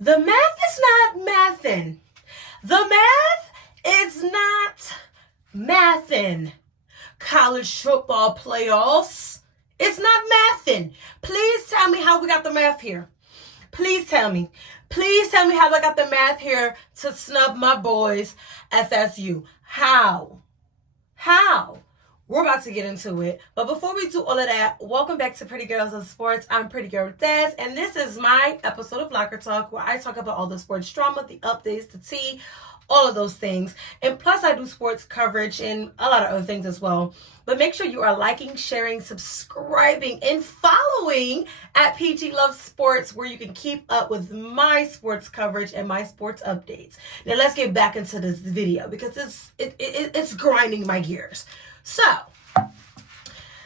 The math is not mathin'. The math is not mathin'. College football playoffs. It's not mathin'. Please tell me how we got the math here. Please tell me. Please tell me how I got the math here to snub my boys, FSU. How? We're about to get into it. But before we do all of that, welcome back to Pretty Girls of Sports. I'm Pretty Girl Des, and this is my episode of Locker Talk where I talk about all the sports drama, the updates, the tea, all of those things. And plus I do sports coverage and a lot of other things as well. But make sure you are liking, sharing, subscribing, and following at PG Love Sports, where you can keep up with my sports coverage and my sports updates. Now let's get back into this video because it's grinding my gears. So,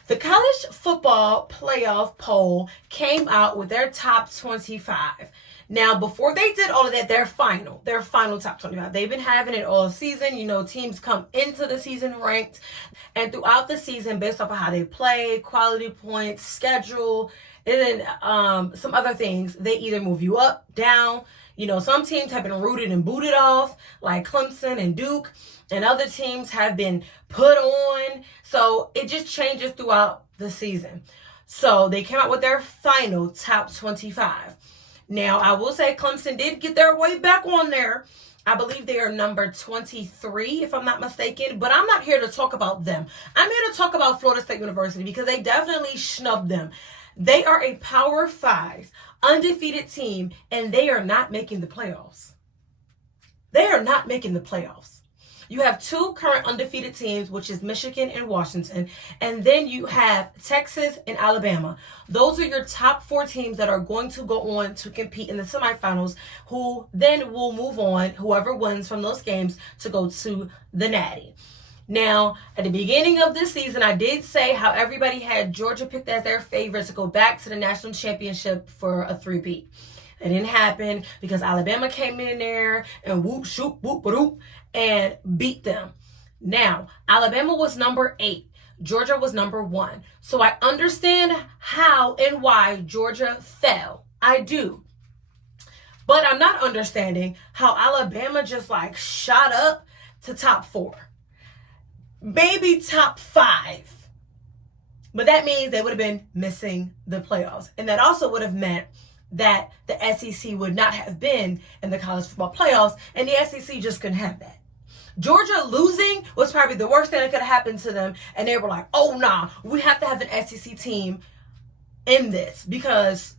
the college football playoff poll came out with their top 25. Now, before they did all of that, their final top 25. They've been having it all season. You know, teams come into the season ranked. And throughout the season, based off of how they play, quality points, schedule, and then some other things, they either move you up, down. You know, some teams have been rooted and booted off, like Clemson and Duke. And other teams have been put on. So it just changes throughout the season. So they came out with their final top 25. Now, I will say Clemson did get their way back on there. I believe they are number 23, if I'm not mistaken. But I'm not here to talk about them. I'm here to talk about Florida State University because they definitely snubbed them. They are a Power 5 undefeated team, and they are not making the playoffs. They are not making the playoffs. You have two current undefeated teams, which is Michigan and Washington. And then you have Texas and Alabama. Those are your top four teams that are going to go on to compete in the semifinals, who then will move on, whoever wins from those games, to go to the Natty. Now, at the beginning of this season, I did say how everybody had Georgia picked as their favorite to go back to the national championship for a three-peat. It didn't happen because Alabama came in there and whoop, shoop, whoop, whoop, and beat them. Now, Alabama was number 8. Georgia was number 1. So I understand how and why Georgia fell. I do. But I'm not understanding how Alabama just shot up to top 4. Maybe top 5. But that means they would have been missing the playoffs. And that also would have meant that the SEC would not have been in the college football playoffs, and the SEC just couldn't have that. Georgia losing was probably the worst thing that could have happened to them, and they were like, oh, nah, we have to have an SEC team in this because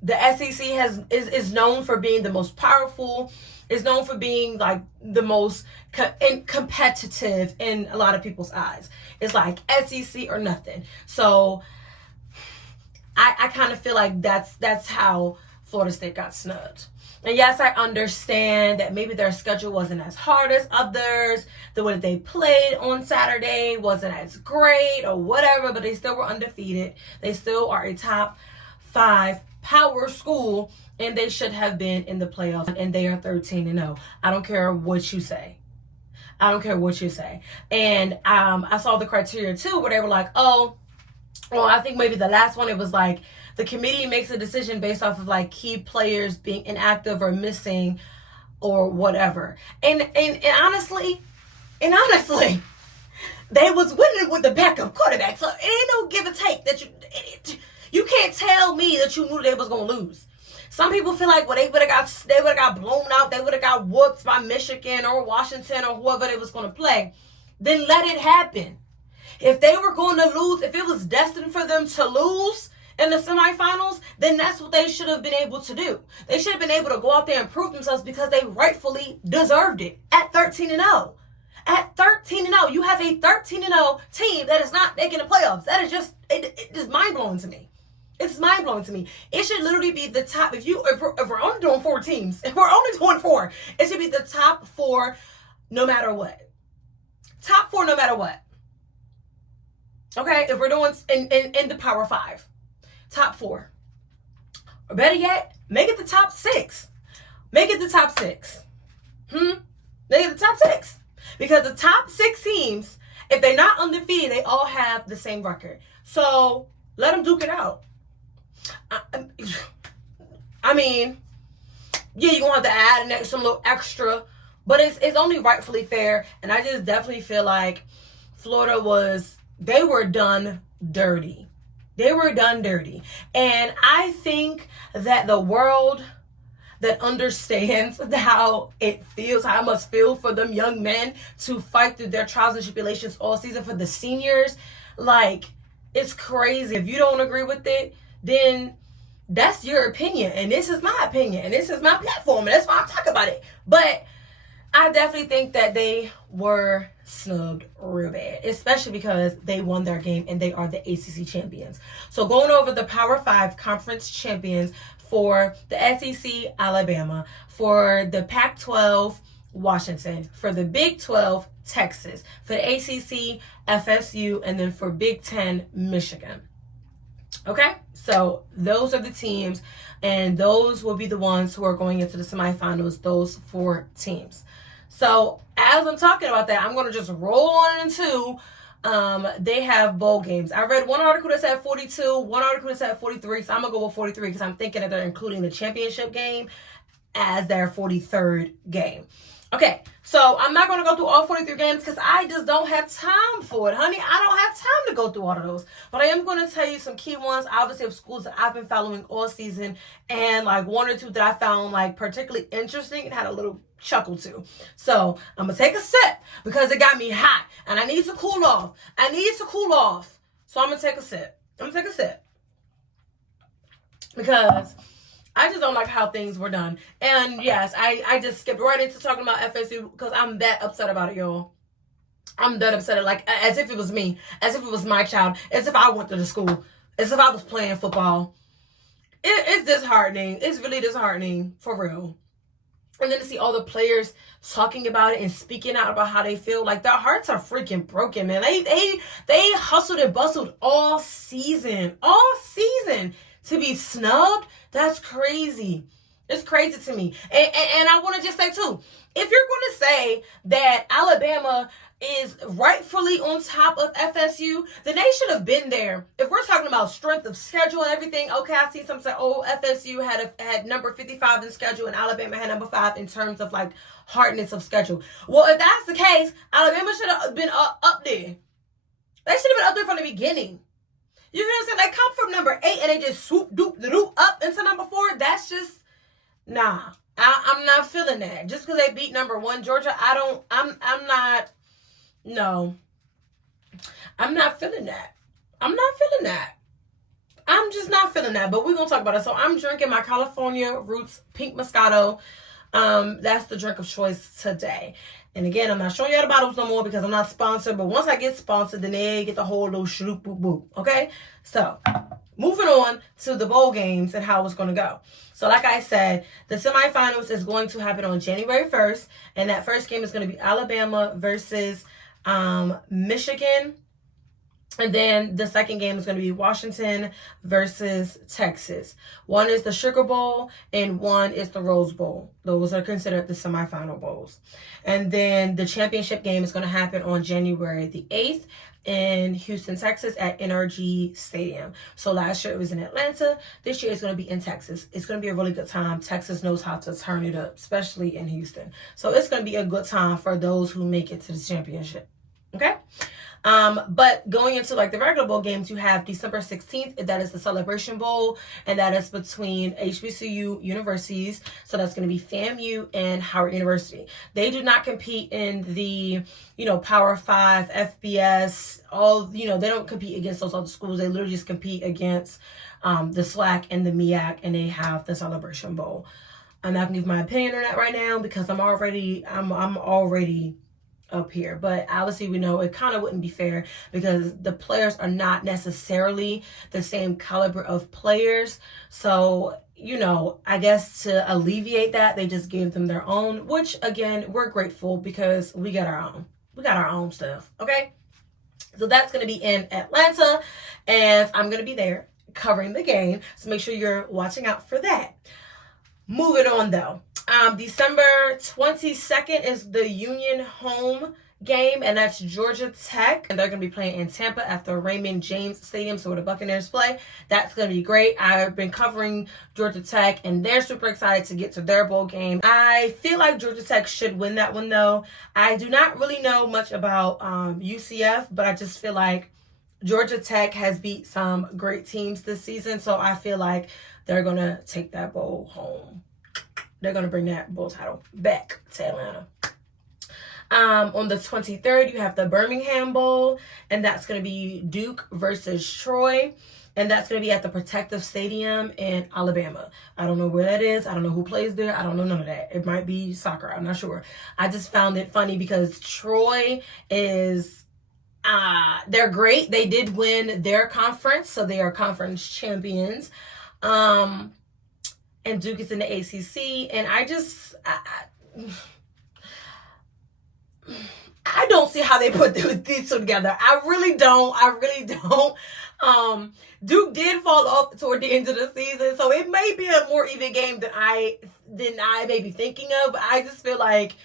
the SEC is known for being the most powerful, is known for being the most competitive in a lot of people's eyes. It's like SEC or nothing. So I kind of feel like that's how Florida State got snubbed. And yes, I understand that maybe their schedule wasn't as hard as others. The way that they played on Saturday wasn't as great or whatever, but they still were undefeated. They still are a top 5 power school, and they should have been in the playoffs, and they are 13-0. I don't care what you say. I don't care what you say. And I saw the criteria too, where they were like, oh, well, I think maybe the last one, it was the committee makes a decision based off of key players being inactive or missing or whatever. And honestly, they was winning with the backup quarterback. So it ain't no give or take that you can't tell me that you knew they was gonna lose. Some people feel like, well, they would have got blown out, they would have got whooped by Michigan or Washington or whoever they was gonna play. Then let it happen. If they were going to lose, if it was destined for them to lose in the semifinals, then that's what they should have been able to do. They should have been able to go out there and prove themselves because they rightfully deserved it at 13-0. At 13-0, you have a 13-0 team that is not making the playoffs. That is just, it is mind-blowing to me. It's mind-blowing to me. It should literally be the top, if we're only doing 4 teams, if we're only doing 4, it should be the top 4 no matter what. Top 4 no matter what. Okay, if we're doing in the Power 5, top 4. Or better yet, make it the top 6. Make it the top 6. Make it the top 6. Because the top 6 teams, if they're not undefeated, they all have the same record. So let them duke it out. I mean, Yeah, you're going to have to add some little extra. But it's only rightfully fair. And I just definitely feel like Florida they were done dirty. They were done dirty. And I think that the world that understands how it feels, how it must feel for them young men to fight through their trials and tribulations all season, for the seniors, like, it's crazy. If you don't agree with it, then that's your opinion. And this is my opinion. And this is my platform. And that's why I'm talking about it. But I definitely think that they were snubbed real bad, especially because they won their game and they are the ACC champions. So going over the Power 5 conference champions for the SEC, Alabama, for the Pac-12, Washington, for the Big 12, Texas, for the ACC, FSU, and then for Big 10, Michigan. Okay, so those are the teams, and those will be the ones who are going into the semifinals, those 4 teams. So as I'm talking about that, I'm going to just roll on into they have bowl games. I read one article that said 42, one article that said 43, so I'm going to go with 43 because I'm thinking that they're including the championship game as their 43rd game. Okay, so I'm not going to go through all 43 games because I just don't have time for it, honey. I don't have time to go through all of those. But I am going to tell you some key ones, obviously, of schools that I've been following all season, and like 1 or 2 that I found like particularly interesting and had a little chuckle to. So I'm going to take a sip because it got me hot and I need to cool off. So I'm going to take a sip. Because I just don't like how things were done. And yes, I just skipped right into talking about FSU because I'm that upset about it, y'all. I'm that upset, like, as if it was me, as if it was my child, as if I went to the school, as if I was playing football. It's disheartening. It's really disheartening, for real. And then to see all the players talking about it and speaking out about how they feel, like their hearts are freaking broken, man. They hustled and bustled all season to be snubbed. That's crazy. It's crazy to me. And I want to just say too, if you're going to say that Alabama is rightfully on top of FSU, then they should have been there. If we're talking about strength of schedule and everything, okay, I see some say, oh, FSU had number 55 in schedule and Alabama had number 5 in terms of like hardness of schedule. Well, if that's the case, Alabama should have been up there. They should have been up there from the beginning. You know what I'm saying? They come from number 8 and they just swoop doop doop up into number 4. That's just, nah. I'm not feeling that. Just because they beat number 1 Georgia, I'm not feeling that. I'm just not feeling that. But we're going to talk about it. So I'm drinking my California Roots Pink Moscato. That's the drink of choice today. And again, I'm not showing you the bottles no more because I'm not sponsored. But once I get sponsored, then they get the whole little shroop boop boop. Okay? So, moving on to the bowl games and how it's going to go. So, like I said, the semifinals is going to happen on January 1st. And that first game is going to be Alabama versus Michigan. And then the second game is going to be Washington versus Texas. One is the Sugar Bowl and one is the Rose Bowl. Those are considered the semifinal bowls. And then the championship game is going to happen on January the 8th in Houston, Texas at NRG Stadium. So last year it was in Atlanta. This year it's going to be in Texas. It's going to be a really good time. Texas knows how to turn it up, especially in Houston. So it's going to be a good time for those who make it to the championship. Okay? But going into like the regular bowl games, you have December 16th, that is the Celebration Bowl, and that is between HBCU universities. So that's going to be FAMU and Howard University. They do not compete in the, Power 5, FBS, they don't compete against those other schools. They literally just compete against the SWAC and the MEAC, and they have the Celebration Bowl. I'm not going to give my opinion on that right now because I'm already up here, but obviously we know it kind of wouldn't be fair because the players are not necessarily the same caliber of players. So, I guess to alleviate that, they just gave them their own, which again, we're grateful because we got our own. We got our own stuff. Okay. So that's going to be in Atlanta and I'm going to be there covering the game. So make sure you're watching out for that. Moving on though. December 22nd is the Union home game, and that's Georgia Tech, and they're going to be playing in Tampa at the Raymond James Stadium, so where the Buccaneers play. That's going to be great. I've been covering Georgia Tech, and they're super excited to get to their bowl game. I feel like Georgia Tech should win that one, though. I do not really know much about UCF, but I just feel like Georgia Tech has beat some great teams this season, so I feel like they're going to take that bowl home. They're going to bring that bowl title back to Atlanta. On the 23rd, you have the Birmingham Bowl, and that's going to be Duke versus Troy, and that's going to be at the Protective Stadium in Alabama. I don't know where that is. I don't know who plays there. I don't know none of that. It might be soccer. I'm not sure. I just found it funny because Troy is... they're great. They did win their conference, so they are conference champions. And Duke is in the ACC, and I don't see how they put these two together. I really don't. Duke did fall off toward the end of the season, so it may be a more even game than I may be thinking of. But I just feel like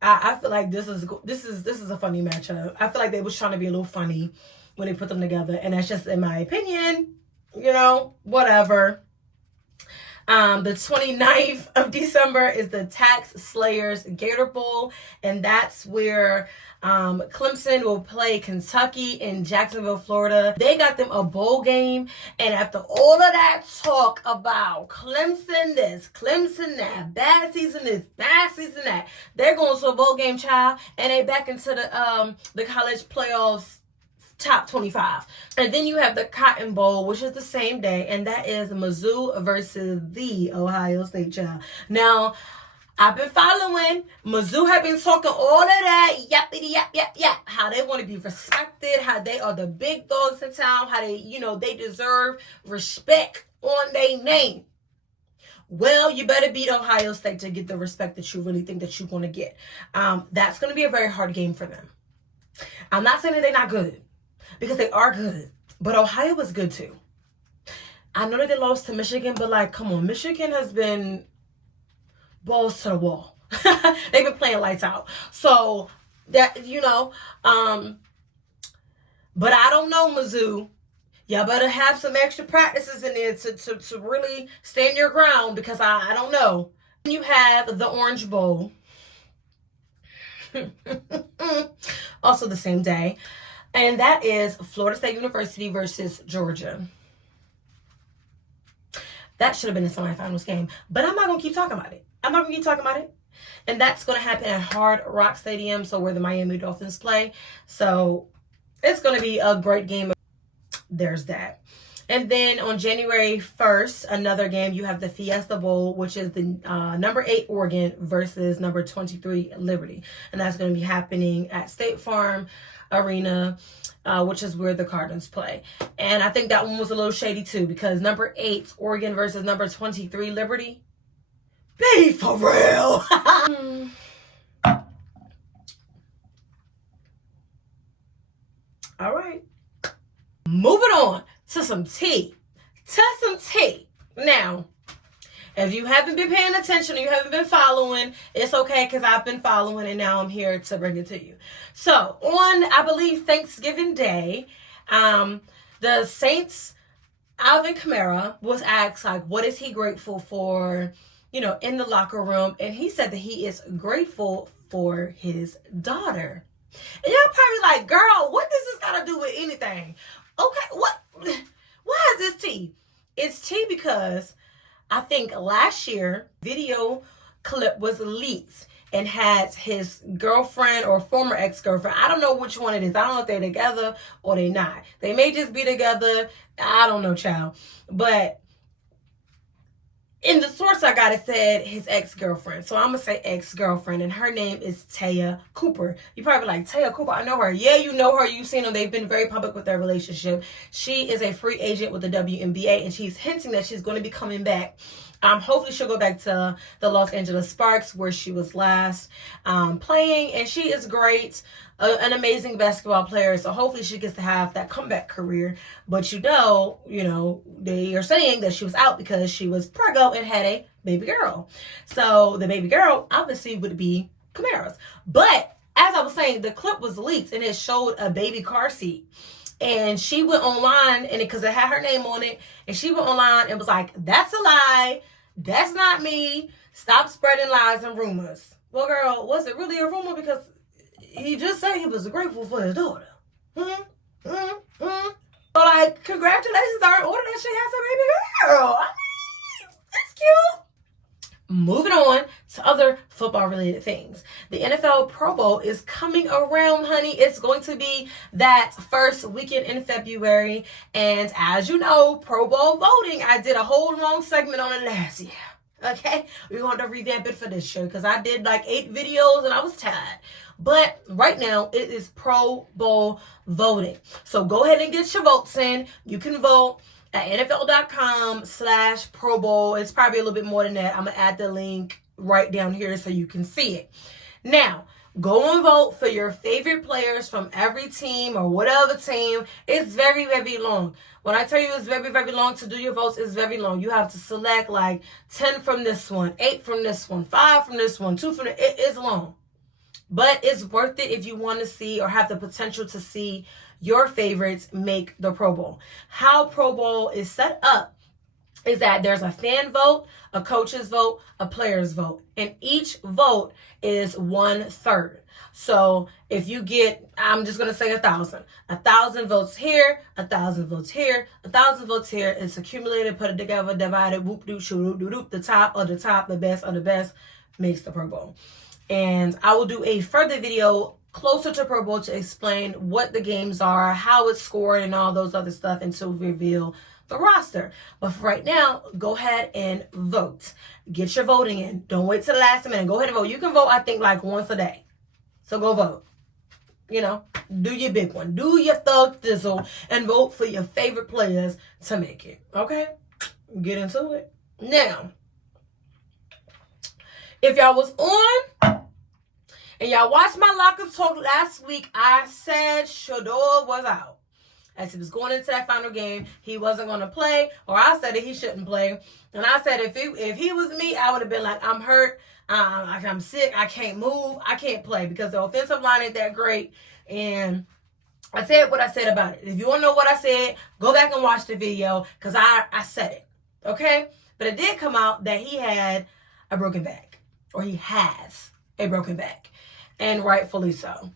I feel like this is a funny matchup. I feel like they was trying to be a little funny when they put them together, and that's just in my opinion. Whatever. The 29th of December is the Tax Slayers Gator Bowl, and that's where Clemson will play Kentucky in Jacksonville, Florida. They got them a bowl game, and after all of that talk about Clemson this, Clemson that, bad season this, bad season that, they're going to a bowl game, child, and they back into the college playoffs top 25. And then you have the Cotton Bowl, which is the same day, and that is Mizzou versus the Ohio State, child. Now, I've been following. Mizzou have been talking all of that, yap, how they want to be respected, how they are the big dogs in town, how they deserve respect on their name. Well, you better beat Ohio State to get the respect that you really think that you're going to get. That's going to be a very hard game for them. I'm not saying that they're not good, because they are good. But Ohio was good too. I know that they lost to Michigan, but come on. Michigan has been balls to the wall. They've been playing lights out. So, that, but I don't know, Mizzou. Y'all better have some extra practices in there to really stand your ground, because I don't know. You have the Orange Bowl. Also the same day. And that is Florida State University versus Georgia. That should have been a semifinals game. But I'm not going to keep talking about it. And that's going to happen at Hard Rock Stadium, so where the Miami Dolphins play. So it's going to be a great game. There's that. And then on January 1st, another game, you have the Fiesta Bowl, which is the number 8 Oregon versus number 23 Liberty. And that's going to be happening at State Farm Arena, which is where the Cardinals play. And I think that one was a little shady too, because number 8 Oregon versus number 23 Liberty. Be for real. All right. Moving on to some tea. Now, if you haven't been paying attention or you haven't been following, it's okay, because I've been following and now I'm here to bring it to you. So, on, I believe, Thanksgiving Day, the Saints' Alvin Kamara was asked, what is he grateful for, in the locker room? And he said that he is grateful for his daughter. And y'all probably like, girl, what does this got to do with anything? Okay, why is this tea? It's tea because I think last year, video clip was leaked and has his girlfriend or former ex-girlfriend. I don't know which one it is. I don't know if they're together or they not. They may just be together. I don't know, child. But in the source I got, it said his ex-girlfriend. So I'm going to say ex-girlfriend, and her name is Taya Cooper. You probably like, Taya Cooper, I know her. Yeah, you know her. You've seen them. They've been very public with their relationship. She is a free agent with the WNBA, and she's hinting that she's going to be coming back. Hopefully she'll go back to the Los Angeles Sparks, where she was last playing, and she is great. An amazing basketball player, so hopefully she gets to have that comeback career. But they are saying that she was out because she was preggo and had a baby girl. So the baby girl obviously would be Kamara's. But as I was saying, the clip was leaked and it showed a baby car seat. And she went online, and because it had her name on it, and she went online and was like, that's a lie. That's not me. Stop spreading lies and rumors. Well, girl, was it really a rumor? Because he just said he was grateful for his daughter. So, like, congratulations, I ordered that she has a baby girl. I mean, that's cute. Moving on to other football-related things. The NFL Pro Bowl is coming around, honey. It's going to be that first weekend in February. And as you know, Pro Bowl voting, I did a whole long segment on it last year. Okay? We're going to revamp it for this year because I did like 8 videos and I was tired. But right now, it is Pro Bowl voting. So go ahead and get your votes in. You can vote at NFL.com/Pro Bowl. It's probably a little bit more than that. I'm going to add the link right down here so you can see it. Now, go and vote for your favorite players from every team or whatever team. It's very, very long. When I tell you it's very, very long to do your votes, it's very long. You have to select like 10 from this one, 8 from this one, 5 from this one, 2 from this. It is long. But it's worth it if you want to see or have the potential to see your favorites make the Pro Bowl. How Pro Bowl is set up is that there's a fan vote, a coach's vote, a player's vote. And each vote is 1/3. So if you get, I'm just going to say 1,000. 1,000 votes here, 1,000 votes here, 1,000 votes here. It's accumulated, put it together, divided, whoop, doop, shoot, doop, doop. The top of the top, the best of the best makes the Pro Bowl. And I will do a further video closer to Pro Bowl to explain what the games are, how it's scored, and all those other stuff until we reveal the roster. But for right now, go ahead and vote. Get your voting in. Don't wait till the last minute. Go ahead and vote. You can vote, I think, like once a day. So go vote. You know, do your big one. Do your thug thizzle and vote for your favorite players to make it. Okay? Get into it. Now, if y'all was on and y'all watched my locker talk last week, I said Shedeur was out. As he was going into that final game, he wasn't going to play, or I said that he shouldn't play. And I said if he was me, I would have been like, I'm hurt, I'm sick, I can't move, I can't play because the offensive line ain't that great. And I said what I said about it. If you want to know what I said, go back and watch the video because I said it. Okay? But it did come out that he had a broken back, or he has a broken back. And rightfully so.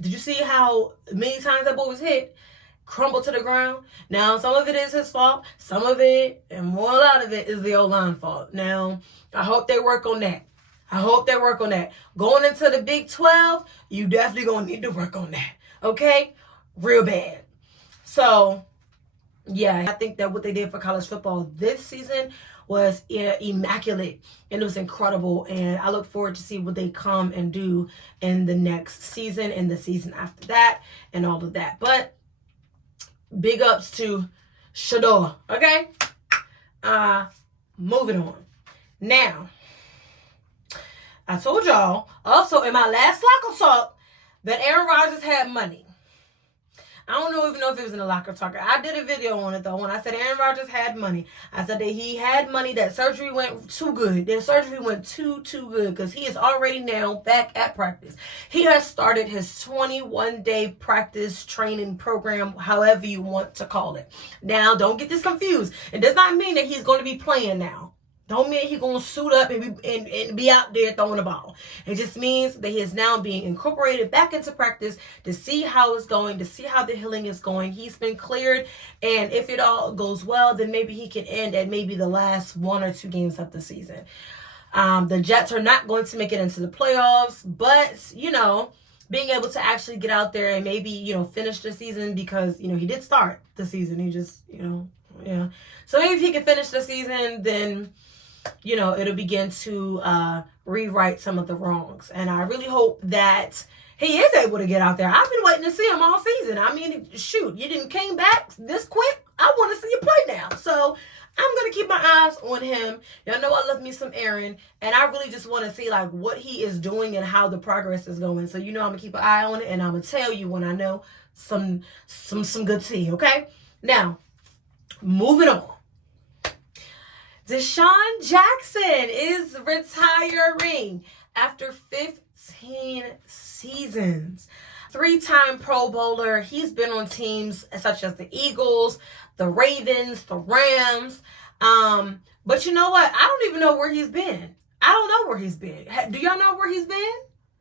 Did you see how many times that boy was hit, crumbled to the ground? Now, some of it is his fault. Some of it, and more a lot of it, is the O-line fault. Now, I hope they work on that. Going into the Big 12, you definitely going to need to work on that. Okay? Real bad. So, yeah, I think that what they did for college football this season was immaculate, and it was incredible, and I look forward to see what they come and do in the next season and the season after that and all of that. But big ups to Shedeur. Okay? Moving on. Now, I told y'all also in my last locker talk that Aaron Rodgers had money. I don't even know if it was in the locker talk. I did a video on it, though, when I said Aaron Rodgers had money. I said that he had money, that surgery went too good. That surgery went too good because he is already now back at practice. He has started his 21-day practice training program, however you want to call it. Now, don't get this confused. It does not mean that he's going to be playing now. Don't mean he's going to suit up and be out there throwing the ball. It just means that he is now being incorporated back into practice to see how it's going, to see how the healing is going. He's been cleared, and if it all goes well, then maybe he can end at maybe the last 1 or 2 games of the season. The Jets are not going to make it into the playoffs, but, being able to actually get out there and maybe, finish the season because, he did start the season. He just, yeah. So maybe if he can finish the season, then it'll begin to rewrite some of the wrongs. And I really hope that he is able to get out there. I've been waiting to see him all season. I mean, shoot, you didn't came back this quick. I want to see you play now. So I'm going to keep my eyes on him. Y'all know I love me some Aaron. And I really just want to see what he is doing and how the progress is going. So I'm going to keep an eye on it. And I'm going to tell you when I know some good tea. Okay? Now, moving on. DeSean Jackson is retiring after 15 seasons. 3-time Pro Bowler. He's been on teams such as the Eagles, the Ravens, the Rams. But you know what? I don't even know where he's been. I don't know where he's been. Do y'all know where he's been?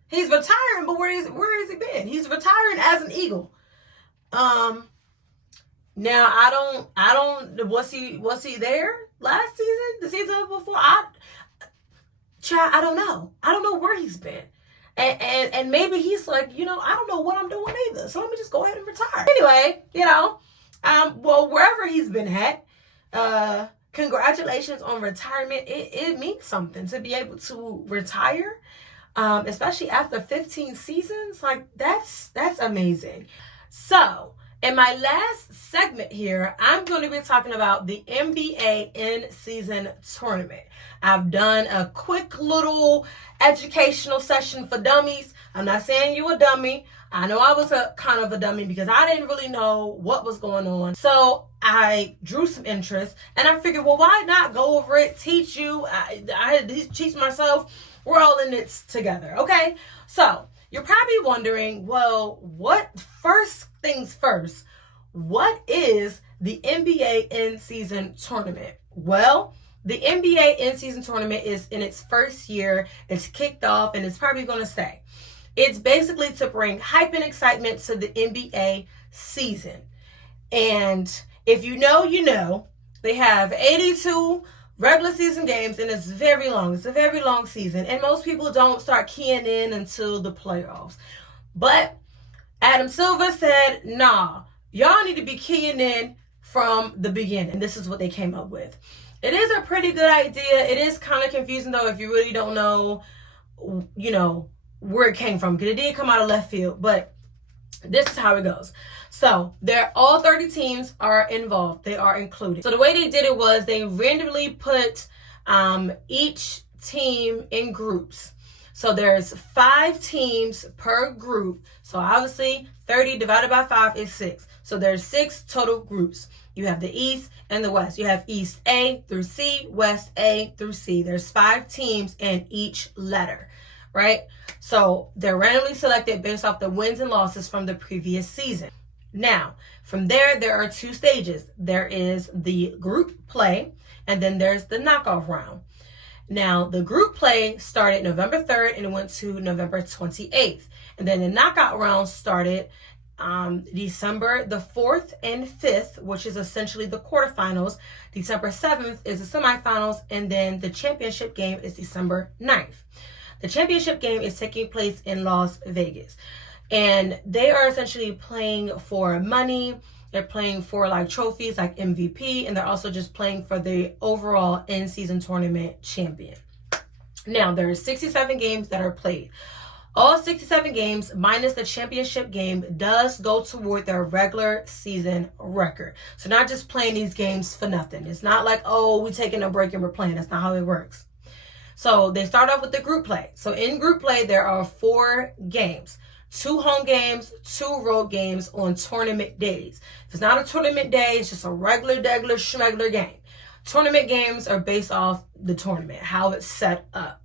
He's retiring, but where has he been? He's retiring as an Eagle. Now I don't was he there last season? The season before? I don't know. I don't know where he's been. And maybe he's like, I don't know what I'm doing either. So let me just go ahead and retire. Anyway, well, wherever he's been at, congratulations on retirement. It means something to be able to retire, especially after 15 seasons. Like, that's amazing. So in my last segment here, I'm going to be talking about the NBA in-season tournament. I've done a quick little educational session for dummies. I'm not saying you a dummy. I know I was kind of a dummy because I didn't really know what was going on. So I drew some interest and I figured, well, why not go over it, teach you? I teach myself. We're all in it together, okay? So you're probably wondering, well, first things first, what is the NBA in-season tournament? Well, the NBA in-season tournament is in its first year. It's kicked off and it's probably going to stay. It's basically to bring hype and excitement to the NBA season. And if you know, you know, they have 82 regular season games and it's very long. It's a very long season. And most people don't start keying in until the playoffs. But Adam Silver said, nah, y'all need to be keying in from the beginning. This is what they came up with. It is a pretty good idea. It is kind of confusing, though, if you really don't know, where it came from. Because it did come out of left field. But this is how it goes. So, all 30 teams are involved. They are included. So, the way they did it was they randomly put each team in groups. So, there's 5 teams per group. So, obviously, 30 divided by 5 is 6. So, there's 6 total groups. You have the East and the West. You have East A through C, West A through C. There's 5 teams in each letter, right? So they're randomly selected based off the wins and losses from the previous season. Now, from there are 2 stages. There is the group play, and then there's the knockoff round. Now, the group play started November 3rd and it went to November 28th. And then the knockout round started December the 4th and 5th, which is essentially the quarterfinals. December 7th is the semifinals, and then the championship game is December 9th. The championship game is taking place in Las Vegas, and they are essentially playing for money. They're playing for like trophies like MVP, and they're also just playing for the overall in-season tournament champion. Now, there are 67 games that are played. All 67 games, minus the championship game, does go toward their regular season record. So not just playing these games for nothing. It's not like, oh, we're taking a break and we're playing. That's not how it works. So they start off with the group play. So in group play, there are 4 games. 2 home games, 2 road games on tournament days. If it's not a tournament day, it's just a regular schmegular game. Tournament games are based off the tournament, how it's set up.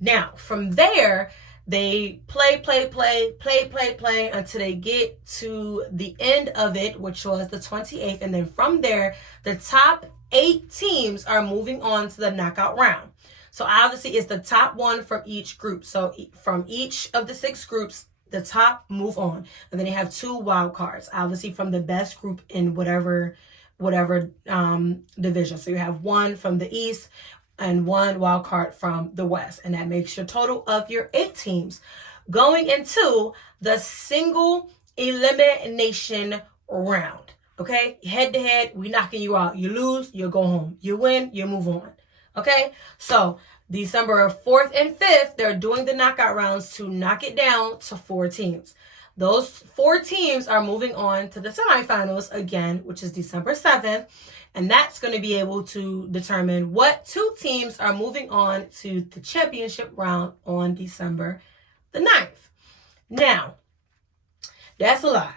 Now, from there, they play until they get to the end of it, which was the 28th. And then from there, the top 8 teams are moving on to the knockout round. So obviously, it's the top 1 from each group. So from each of the 6 groups, the top move on. And then they have 2 wild cards, obviously from the best group in whatever division. So you have 1 from the East and 1 wild card from the West. And that makes your total of your 8 teams going into the single elimination round. Okay? Head to head, we knocking you out. You lose, you go home. You win, you move on. Okay? So December 4th and 5th, they're doing the knockout rounds to knock it down to 4 teams. Those 4 teams are moving on to the semifinals again, which is December 7th. And that's going to be able to determine what 2 teams are moving on to the championship round on December the 9th. Now, that's a lot.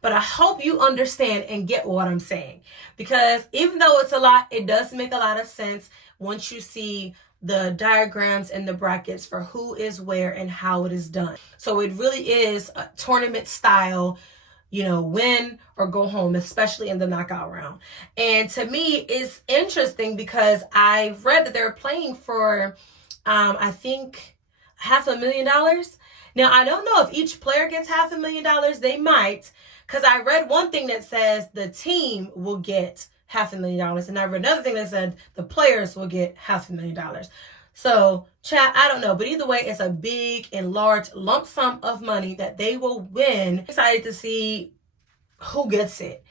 But I hope you understand and get what I'm saying. Because even though it's a lot, it does make a lot of sense once you see the diagrams and the brackets for who is where and how it is done. So it really is a tournament style, win or go home, especially in the knockout round. And to me, it's interesting because I've read that they're playing for, I think, $500,000. Now, I don't know if each player gets $500,000. They might, because I read one thing that says the team will get $500,000, and I read another thing that said the players will get $500,000. So, chat, I don't know, but either way, it's a big and large lump sum of money that they will win. Excited to see who gets it.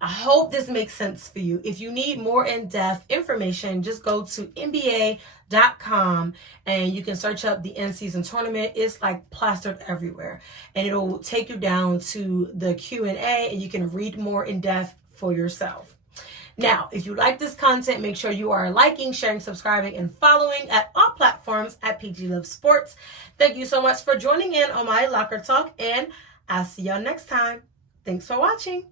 I hope this makes sense for you. If you need more in-depth information, just go to NBA.com and you can search up the in-season tournament. It's like plastered everywhere, and it'll take you down to the Q&A, and you can read more in-depth for yourself. Now, if you like this content, make sure you are liking, sharing, subscribing, and following at all platforms at PG Love Sports. Thank you so much for joining in on my Locker Talk, and I'll see y'all next time. Thanks for watching.